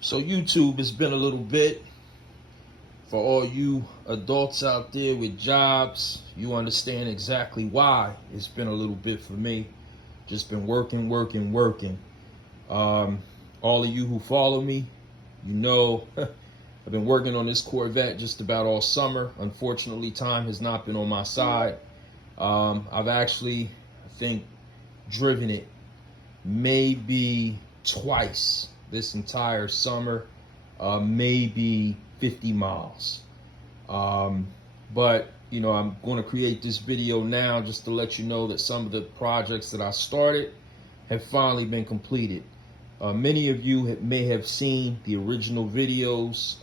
So YouTube has been a little bit for all you adults out there with jobs. You understand exactly why it's been a little bit for me. Just been working. All of you who follow me, you know I've been working on this Corvette just about all summer. Unfortunately, time has not been on my side. I've actually, I think, driven it maybe twice this entire summer, maybe 50 miles. But you know, I'm going to create this video now just to let you know that some of the projects that I started have finally been completed. Many of you may have seen the original videos.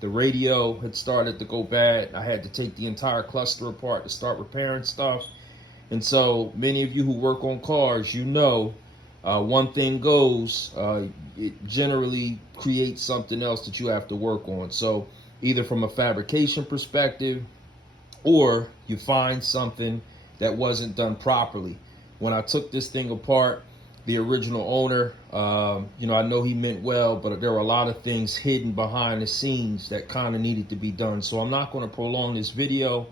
The radio had started to go bad. I had to take the entire cluster apart to start repairing stuff. And so many of you who work on cars, you know, one thing goes, it generally creates something else that you have to work on. So either from a fabrication perspective, or you find something that wasn't done properly. When I took this thing apart, the original owner, you know, I know he meant well, but there were a lot of things hidden behind the scenes that kind of needed to be done. So I'm not going to prolong this video,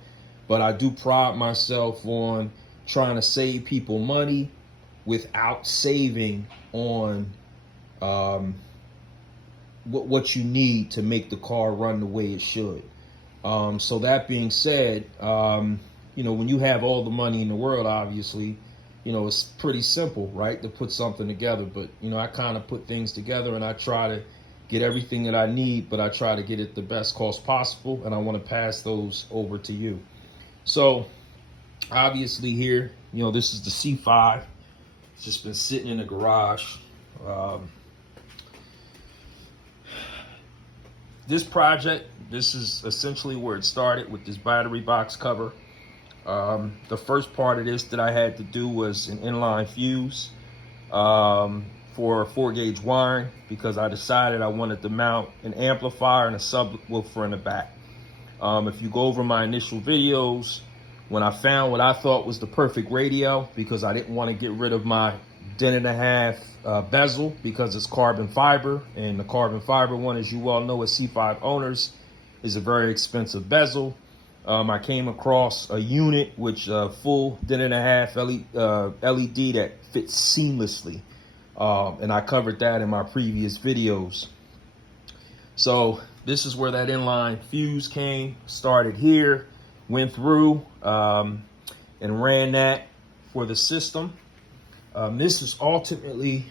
but I do pride myself on trying to save people money without saving on what you need to make the car run the way it should. So that being said, you know, when you have all the money in the world, obviously, you know, it's pretty simple, right, to put something together. But, you know, I kind of put things together and I try to get everything that I need, but I try to get it the best cost possible. And I want to pass those over to you. So obviously here, you know, this is the C5. It's just been sitting in the garage. This project, this is essentially where it started with this battery box cover. The first part of this that I had to do was an inline fuse for 4-gauge wiring, because I decided I wanted to mount an amplifier and a subwoofer in the back. If you go over my initial videos, when I found what I thought was the perfect radio, because I didn't want to get rid of my 10.5 bezel because it's carbon fiber, and the carbon fiber one, as you well know as C5 owners, is a very expensive bezel. I came across a unit which full 10.5 LED that fits seamlessly, and I covered that in my previous videos. So this is where that inline fuse came. Started here, went through and ran that for the system. This is ultimately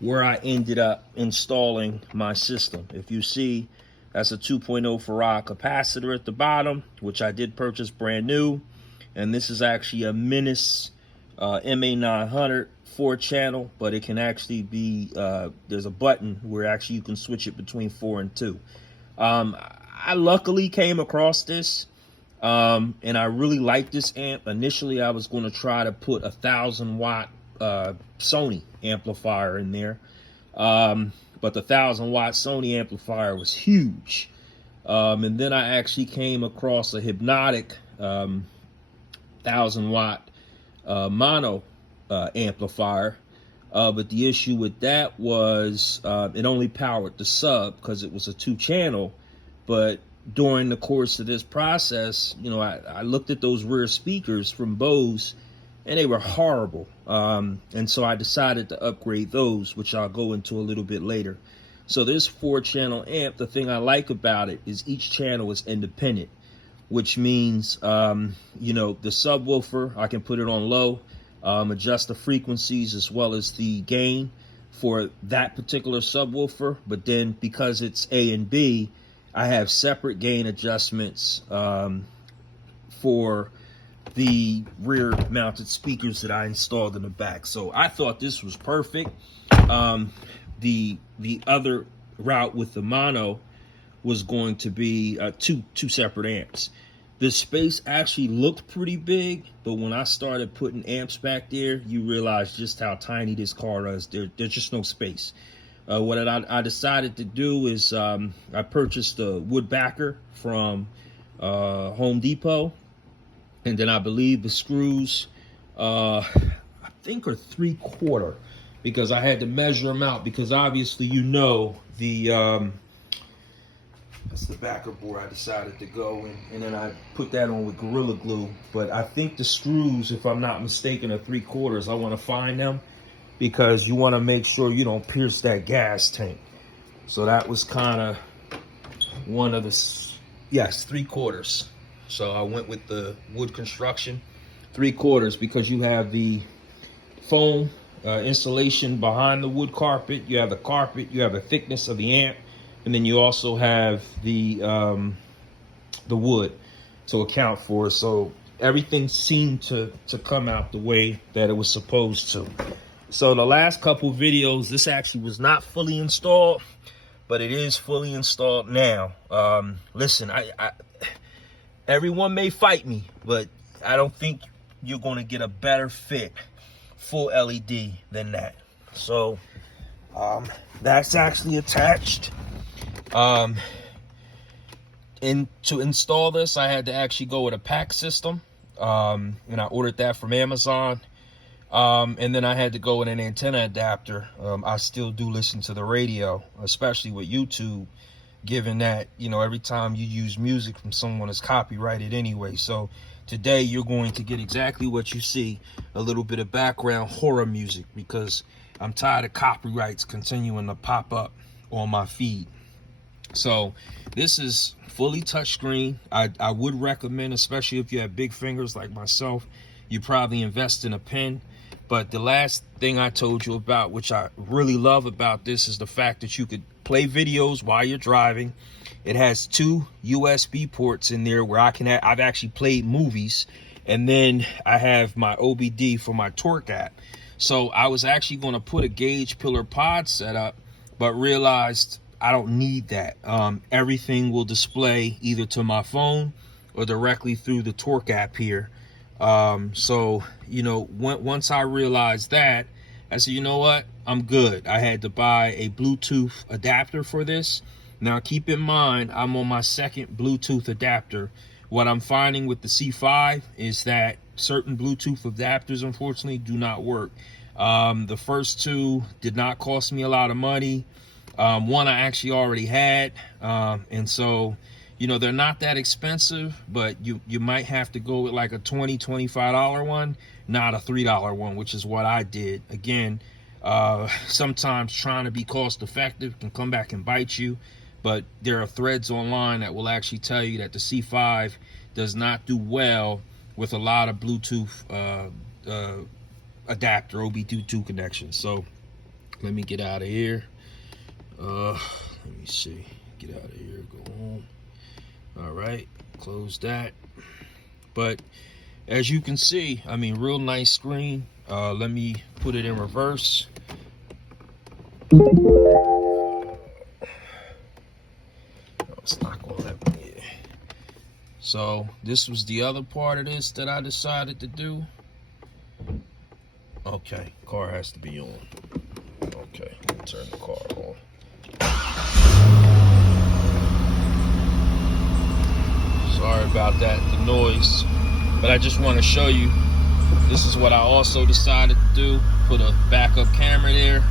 where I ended up installing my system. If you see, that's a 2.0 Farad capacitor at the bottom, which I did purchase brand new. And this is actually a Menace MA900 4-channel, but it can actually be, there's a button where actually you can switch it between 4 and 2. I luckily came across this, and I really like this amp. Initially, I was going to try to put a 1,000-watt Sony amplifier in there. But the 1,000-watt Sony amplifier was huge. And then I actually came across a Hypnotic 1,000-watt mono amplifier. But the issue with that was it only powered the sub because it was a 2-channel. But during the course of this process, you know, I looked at those rear speakers from Bose, and they were horrible. And so I decided to upgrade those, which I'll go into a little bit later. So this 4-channel amp, the thing I like about it is each channel is independent, which means, you know, the subwoofer, I can put it on low, adjust the frequencies as well as the gain for that particular subwoofer. But then because it's A and B, I have separate gain adjustments for the rear mounted speakers that I installed in the back. So I thought this was perfect. The other route with the mono was going to be two separate amps. The space actually looked pretty big, but when I started putting amps back there, you realize just how tiny this car is. There's just no space. What I decided to do is I purchased a wood backer from Home Depot. And then I believe the screws, I think are 3/4, because I had to measure them out, because obviously, you know, the that's the backer board I decided to go in, and then I put that on with Gorilla Glue. But I think the screws, if I'm not mistaken, are 3/4. I want to find them, because you want to make sure you don't pierce that gas tank. So that was kind of one of the, yes, 3/4. So I went with the wood construction 3/4, because you have the foam insulation behind the wood carpet, you have the carpet, you have the thickness of the amp, and then you also have the wood to account for. So everything seemed to come out the way that it was supposed to. So the last couple videos, this actually was not fully installed, but it is fully installed now. Listen, I everyone may fight me, but I don't think you're going to get a better fit full LED than that. So that's actually attached. And to install this, I had to actually go with a pack system, and I ordered that from Amazon. And then I had to go with an antenna adapter. I still do listen to the radio, especially with YouTube, given that, you know, every time you use music from someone is copyrighted anyway. So today you're going to get exactly what you see, a little bit of background horror music, because I'm tired of copyrights continuing to pop up on my feed. So this is fully touchscreen. I would recommend, especially if you have big fingers like myself, you probably invest in a pen. But the last thing I told you about, which I really love about this, is the fact that you could play videos while you're driving. It has 2 USB ports in there where I've actually played movies, and then I have my OBD for my Torque app. So I was actually going to put a gauge pillar pod setup, but realized I don't need that. Everything will display either to my phone or directly through the Torque app here. So, you know, once I realized that, I said, you know what, I'm good. I had to buy a Bluetooth adapter for this. Now, keep in mind, I'm on my second Bluetooth adapter. What I'm finding with the C5 is that certain Bluetooth adapters, unfortunately, do not work. The first 2 did not cost me a lot of money. One I actually already had, and so, you know, they're not that expensive, but you might have to go with like a $20-$25 one, not a $3 one, which is what I did. Again, sometimes trying to be cost effective can come back and bite you, but there are threads online that will actually tell you that the C5 does not do well with a lot of Bluetooth adapter OBD2 connections. So let me get out of here. Let me see, get out of here, go home. All right, close that. But as you can see, I mean, real nice screen. Let me put it in reverse. It's not gonna let me. Yeah. So this was the other part of this that I decided to do. Okay, car has to be on. Okay, turn the car on. Sorry about that, the noise, but I just want to show you, this is what I also decided to do. Put a backup camera there.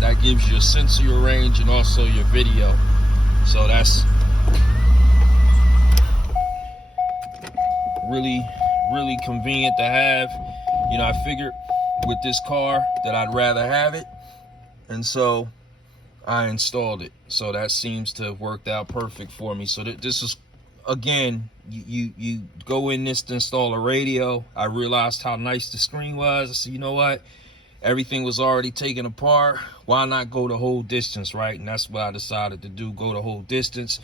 That gives you a sensor range and also your video. So that's really convenient to have. You know, I figured with this car that I'd rather have it, and so I installed it. So that seems to have worked out perfect for me. So this is, again, you go in this to install a radio. I realized how nice the screen was. I said, you know what, everything was already taken apart, why not go the whole distance, right? And that's what I decided to do, go the whole distance.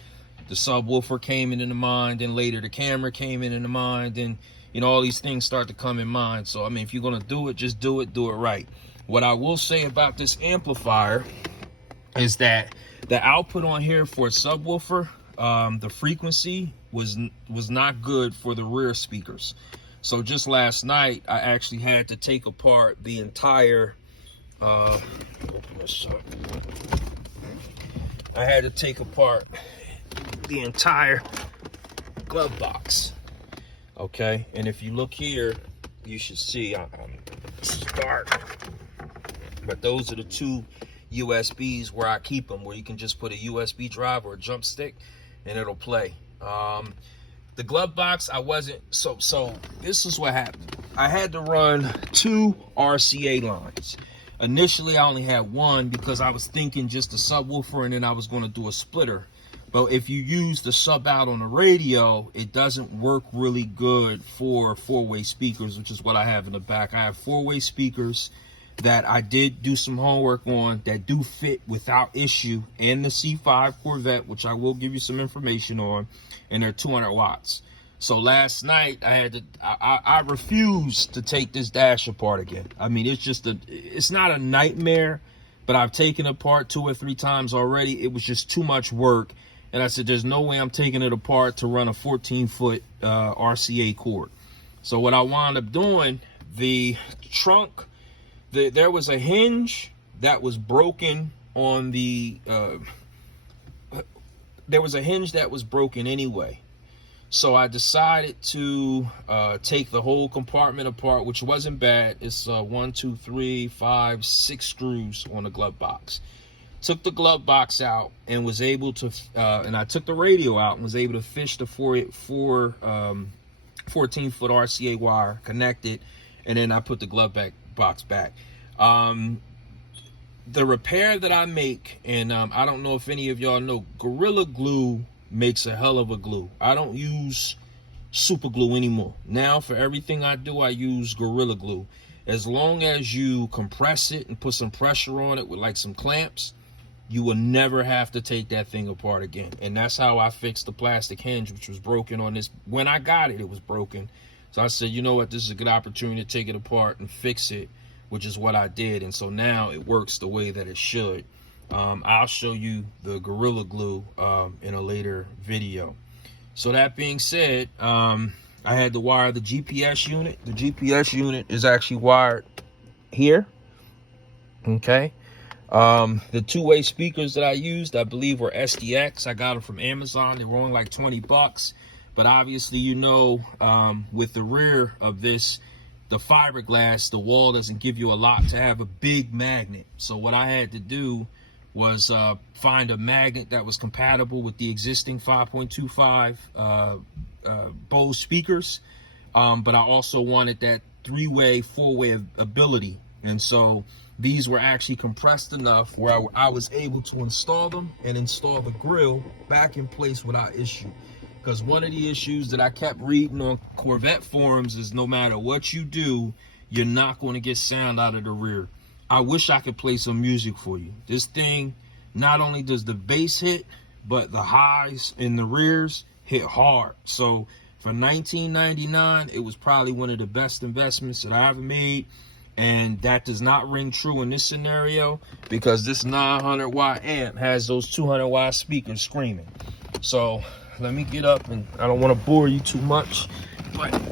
The subwoofer came into mind, and later the camera came into mind, and you know, all these things start to come in mind. So I mean, if you're gonna do it, just do it right. What I will say about this amplifier is that the output on here for a subwoofer, the frequency was not good for the rear speakers. So just last night, I actually had to take apart the entire, I had to take apart the entire glove box. Okay, and if you look here, you should see, start But those are the two USBs where I keep them, where you can just put a USB drive or a jump stick and it'll play. The glove box, I wasn't, so this is what happened. I had to run 2 RCA lines. Initially, I only had one because I was thinking just a subwoofer and then I was going to do a splitter. But if you use the sub out on the radio, it doesn't work really good for 4-way speakers, which is what I have in the back. I have 4-way speakers that I did do some homework on that do fit without issue in the C5 Corvette, which I will give you some information on, and they're 200 watts. So last night I refused to take this dash apart again. I mean, it's not a nightmare, but I've taken it apart 2 or 3 times already. It was just too much work. And I said, there's no way I'm taking it apart to run a 14-foot RCA cord. So what I wound up doing, the trunk, there was a hinge that was broken on the, there was a hinge that was broken anyway. So I decided to take the whole compartment apart, which wasn't bad. It's 1, 2, 3, 5, 6 screws on the glove box. Took the glove box out and was able to, and I took the radio out and was able to fish the 14-foot RCA wire, connect it, and then I put the glove box back. The repair that I make, and I don't know if any of y'all know, Gorilla Glue makes a hell of a glue. I don't use super glue anymore. Now for everything I do, I use Gorilla Glue. As long as you compress it and put some pressure on it with like some clamps, you will never have to take that thing apart again. And that's how I fixed the plastic hinge, which was broken on this. When I got it, it was broken. So I said, you know what, this is a good opportunity to take it apart and fix it, which is what I did. And so now it works the way that it should. I'll show you the Gorilla Glue in a later video. So that being said, I had to wire the GPS unit. The GPS unit is actually wired here. Okay. The 2-way speakers that I used, I believe, were SDX. I got them from Amazon. They were only like 20 bucks. But obviously, you know, with the rear of this, the fiberglass, the wall doesn't give you a lot to have a big magnet. So what I had to do was find a magnet that was compatible with the existing 5.25 Bose speakers. But I also wanted that 3-way, 4-way ability. And so these were actually compressed enough where I was able to install them and install the grill back in place without issue. Because one of the issues that I kept reading on Corvette forums is no matter what you do, you're not going to get sound out of the rear. I wish I could play some music for you. This thing, not only does the bass hit, but the highs and the rears hit hard. So for $19.99, it was probably one of the best investments that I ever made. And that does not ring true in this scenario because this 900 watt amp has those 200 watt speakers screaming. So let me get up, and I don't want to bore you too much, but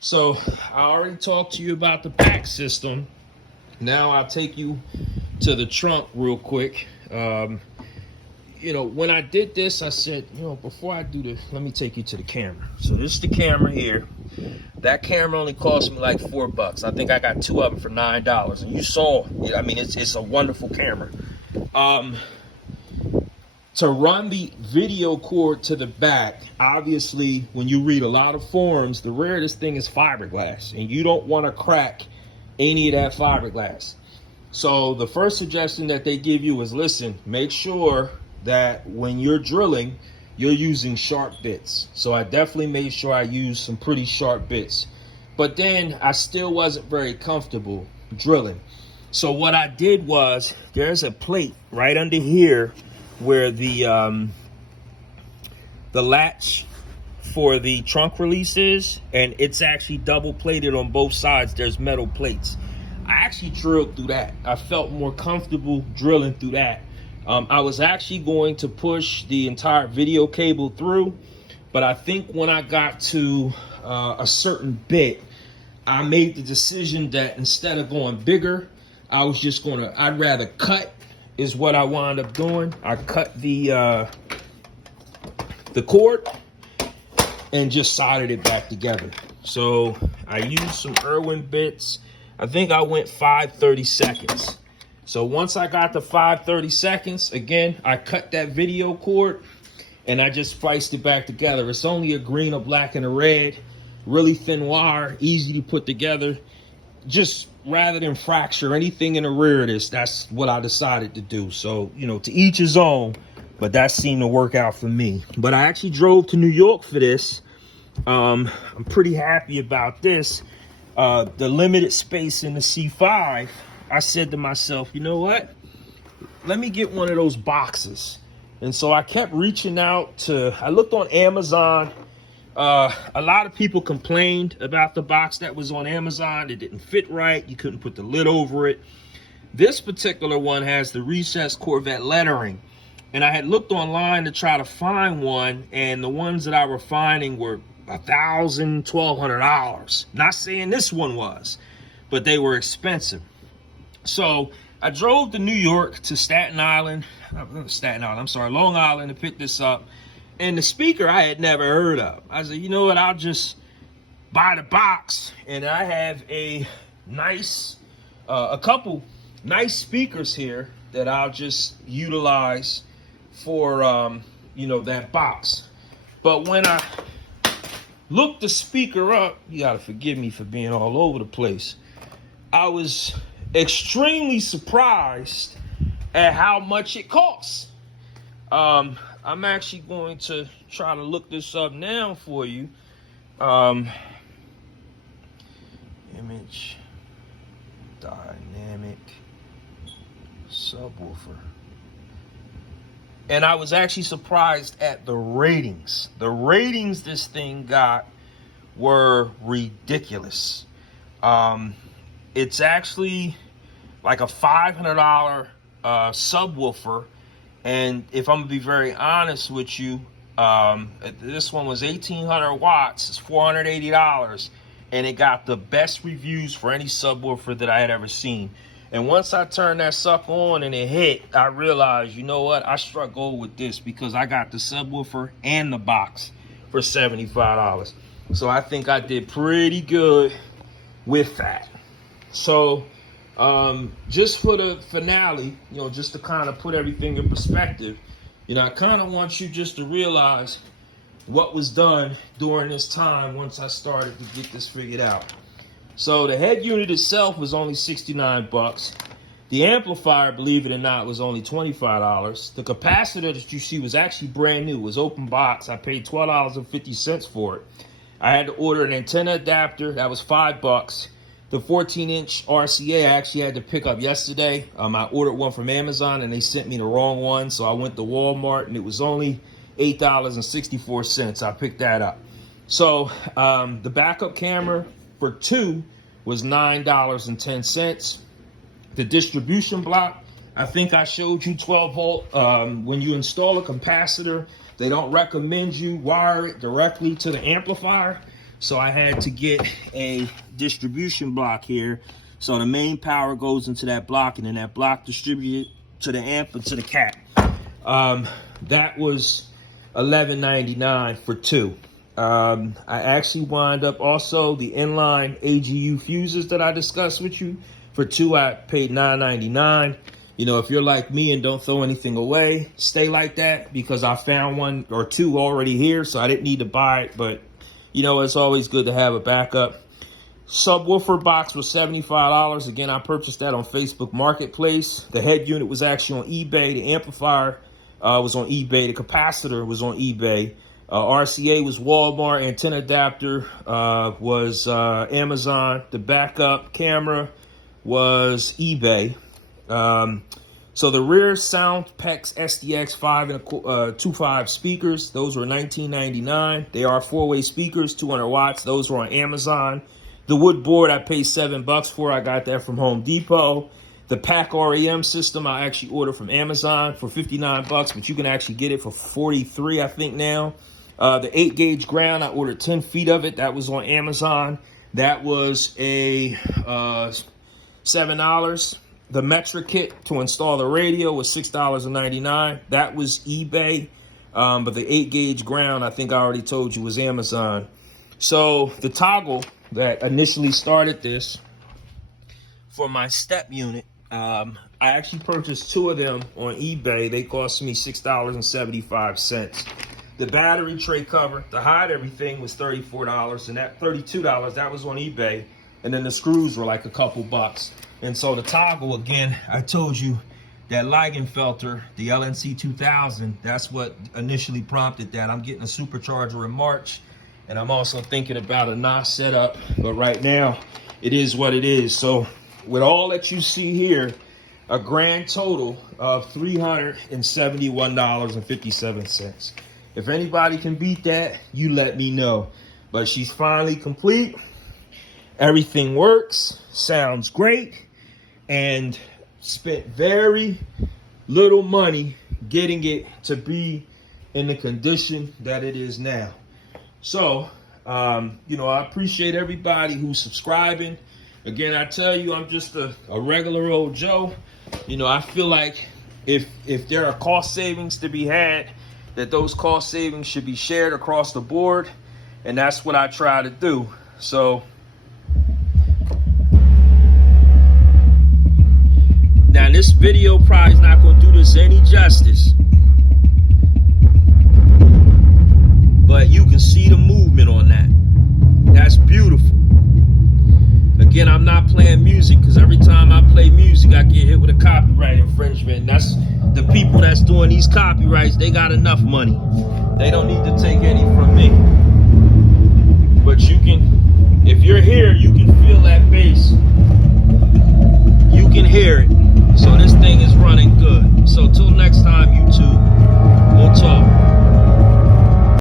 so I already talked to you about the pack system. Now I'll take you to the trunk real quick. You know, when I did this, I said, you know, before I do this, let me take you to the camera. So this is the camera here. That camera only cost me like $4. I think I got 2 of them for $9. And you saw, I mean, it's a wonderful camera. To run the video cord to the back, obviously, when you read a lot of forums, the rear of this thing is fiberglass, and you don't want to crack any of that fiberglass. So the first suggestion that they give you is, listen, make sure that when you're drilling, you're using sharp bits. So I definitely made sure I used some pretty sharp bits. But then I still wasn't very comfortable drilling. So what I did was, there's a plate right under here where the latch for the trunk release is, and it's actually double plated on both sides. There's metal plates. I actually drilled through that. I felt more comfortable drilling through that. I was actually going to push the entire video cable through, but I think when I got to a certain bit, I made the decision that instead of going bigger, I was just gonna, I'd rather cut, is what I wound up doing. I cut the cord and just soldered it back together. So I used some Irwin bits. I think I went 5:30 seconds. So once I got to 5:30 seconds, again, I cut that video cord and I just spliced it back together. It's only a green, a black, and a red. Really thin wire, easy to put together. Just rather than fracture anything in the rear of this, that's what I decided to do. So, you know, to each his own, but that seemed to work out for me. But I actually drove to New York for this. I'm pretty happy about this. The limited space in the C5, I said to myself, you know what? Let me get one of those boxes. And so I kept reaching out I looked on Amazon. A lot of people complained about the box that was on Amazon. It didn't fit right. You couldn't put the lid over it. This particular one has the recessed Corvette lettering. And I had looked online to try to find one, and the ones that I were finding were $1,000, $1,200. Not saying this one was, but they were expensive. So I drove to New York to Long Island to pick this up. And the speaker I had never heard of. I said, you know what, I'll just buy the box. And I have a couple nice speakers here that I'll just utilize for, that box. But when I looked the speaker up, you gotta forgive me for being all over the place. I was extremely surprised at how much it costs. I'm actually going to try to look this up now for you. Image dynamic subwoofer. And I was actually surprised at the ratings. The ratings this thing got were ridiculous. It's actually like a $500 subwoofer. And if I'm gonna be very honest with you, this one was 1,800 watts. It's $480, and it got the best reviews for any subwoofer that I had ever seen. And once I turned that sucker on and it hit, I realized, you know what? I struck gold with this because I got the subwoofer and the box for $75. So I think I did pretty good with that. So just for the finale, just to kind of put everything in perspective, I kind of want you just to realize what was done during this time once I started to get this figured out. So the head unit itself was only $69. The amplifier, believe it or not, was only $25. The capacitor that you see was actually brand new. It was open box. I paid $12.50 for it. I had to order an antenna adapter. That was $5. The 14-inch RCA I actually had to pick up yesterday. I ordered one from Amazon and they sent me the wrong one. So I went to Walmart and it was only $8.64. I picked that up. So the backup camera for 2 was $9.10. The distribution block, I think I showed you 12 volt. When you install a capacitor, they don't recommend you wire it directly to the amplifier. So I had to get a distribution block here. So the main power goes into that block, and then that block distributed to the amp and to the cap. That was $11.99 for 2. I actually wind up also the inline AGU fuses that I discussed with you. For 2, I paid $9.99. If you're like me and don't throw anything away, stay like that, because I found 1 or 2 already here, so I didn't need to buy it. But it's always good to have a backup. Subwoofer box was $75. Again, I purchased that on Facebook Marketplace. The head unit was actually on eBay. The amplifier was on eBay. The capacitor was on eBay. RCA was Walmart. Antenna adapter was Amazon. The backup camera was eBay. So the rear SoundPex SDX 5.25 speakers, those were $19.99. They are 4-way speakers, 200 watts. Those were on Amazon. The wood board I paid $7 for. I got that from Home Depot. The PAC REM system I actually ordered from Amazon for $59, but you can actually get it for $43, I think now. The 8-gauge ground, I ordered 10 feet of it. That was on Amazon. That was a $7. The metric kit to install the radio was $6.99. That was eBay. But the 8-gauge ground, I think I already told you, was Amazon. So the toggle that initially started this for my step unit. I actually purchased 2 of them on eBay. They cost me $6.75. The battery tray cover to hide everything was $34, and that $32, that was on eBay. And then the screws were like a couple bucks. And so the toggle, again, I told you that Leigenfelter, the LNC 2000, that's what initially prompted that. I'm getting a supercharger in March, and I'm also thinking about a NOS setup, but right now it is what it is. So with all that you see here, a grand total of $371.57. If anybody can beat that, you let me know. But she's finally complete. Everything works, sounds great, and spent very little money getting it to be in the condition that it is now. So, you know, I appreciate everybody who's subscribing. Again, I tell you, I'm just a regular old Joe. You know, I feel like if there are cost savings to be had, that those cost savings should be shared across the board. And that's what I try to do. So, now this video probably is not going to do this any justice. But you can see the movement on that. That's beautiful. Again, I'm not playing music because every time I play music, I get hit with a copyright infringement. And that's the people that's doing these copyrights. They got enough money. They don't need to take any from me. But you can, if you're here, you